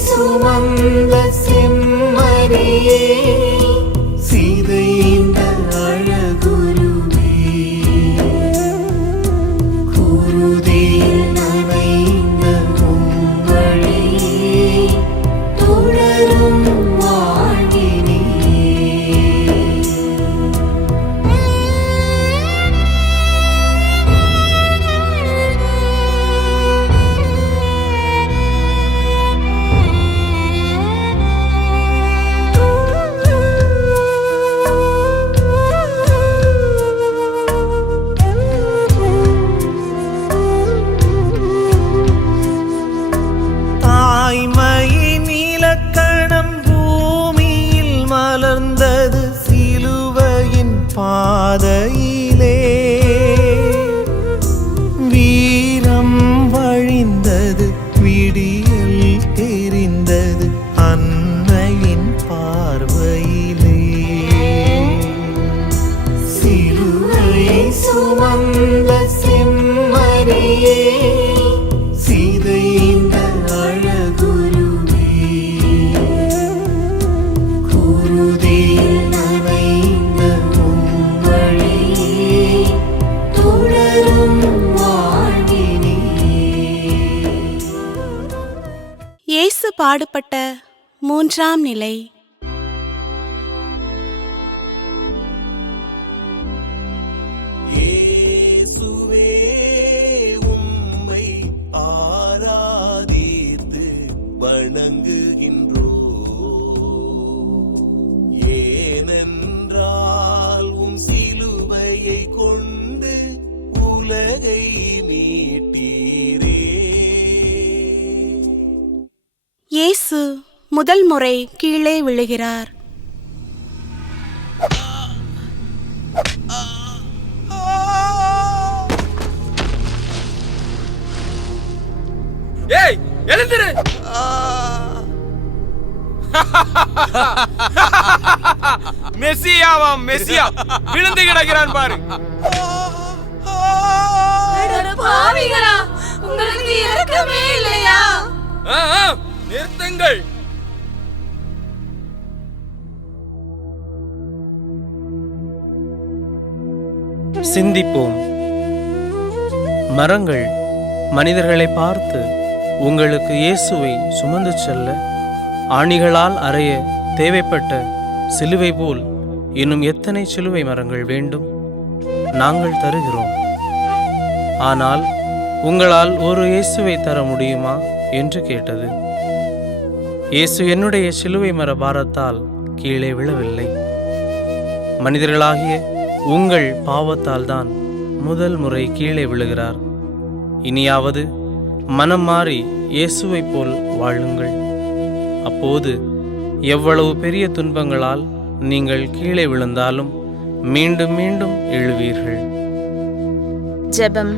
சுமந்த செம்மறியே சீதையின் அழகுருவே குருதியில் நனைந்த உம்வழியே தொடரும் வாழ்வினே. தாய்மையின் இலக்கணம் பூமியில் மலர்ந்தது சிலுவையின் பாதையிலே. வீரம் வழிந்தது விடியல் தெரிந்தது அன்னையின் பார்வையிலே. சிலுவை சுமந்த செம்மறியே சீதையின் அழகுருவே குருதியில் நனைந்த உம்வழியே தொடரும் வாழ்வினே. இயேசு பாடுபட்ட மூன்றாம் நிலை. இயேசுவே உம்மை ஆராதித்து வணங்குகின்றோம். ஏனென்றால் உம் சிலுவையை கொண்டு உலகை மீட்டீரே. இயேசு முதல் முறை கீழே விழுகிறார். ஏய் எழுந்திரு. மெசியாவாம் மெசியா விழுந்து கிடக்கிறான் பாரு. பாவிகளா, உங்களுக்கு இரக்கமே இல்லையா? நிறுத்துங்கள். சிந்திப்போம். மரங்கள் மனிதர்களை பார்த்து உங்களுக்கு இயேசுவை சுமந்து செல்ல ஆணிகளால் அறைய தேவைப்பட்ட சிலுவை போல் இன்னும் எத்தனை சிலுவை மரங்கள் வேண்டும்? நாங்கள் தருகிறோம். ஆனால் உங்களால் ஒரு இயேசுவை தர முடியுமா என்று கேட்டது. இயேசு என்னுடைய சிலுவை மர பாரத்தால் கீழே விழவில்லை. மனிதர்களாகிய உங்கள் பாவத்தால் தான் முதல் முறை கீழே விழுகிறார். இனியாவது மனம் மாறி இயேசுவைப் போல் வாழுங்கள். அப்போது எவ்வளவு பெரிய துன்பங்களால் நீங்கள் கீழே விழுந்தாலும் மீண்டும் மீண்டும் எழுவீர்கள். ஜெபம்.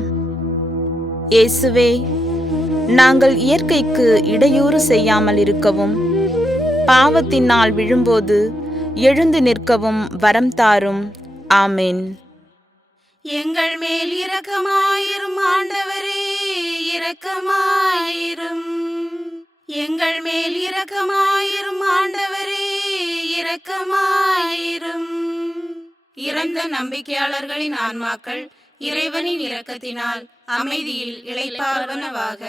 இயேசுவே, நாங்கள் இயற்கைக்கு இடையூறு செய்யாமல் இருக்கவும் பாவத்தினால் விழும்போது எழுந்து நிற்கவும் வரம் தாரும். ஆமென். எங்கள் மேல் இரக்கமாயிரும் ஆண்டவரே, இரக்கமாயிரும். எங்கள் மேல் இரக்கமாயிரும் ஆண்டவரே, இரக்கமாயிரும். இறந்த நம்பிக்கையாளர்களின் ஆன்மாக்கள் இறைவனின் இரக்கத்தினால் அமைதியில் இளைப்பாறுவனவாக.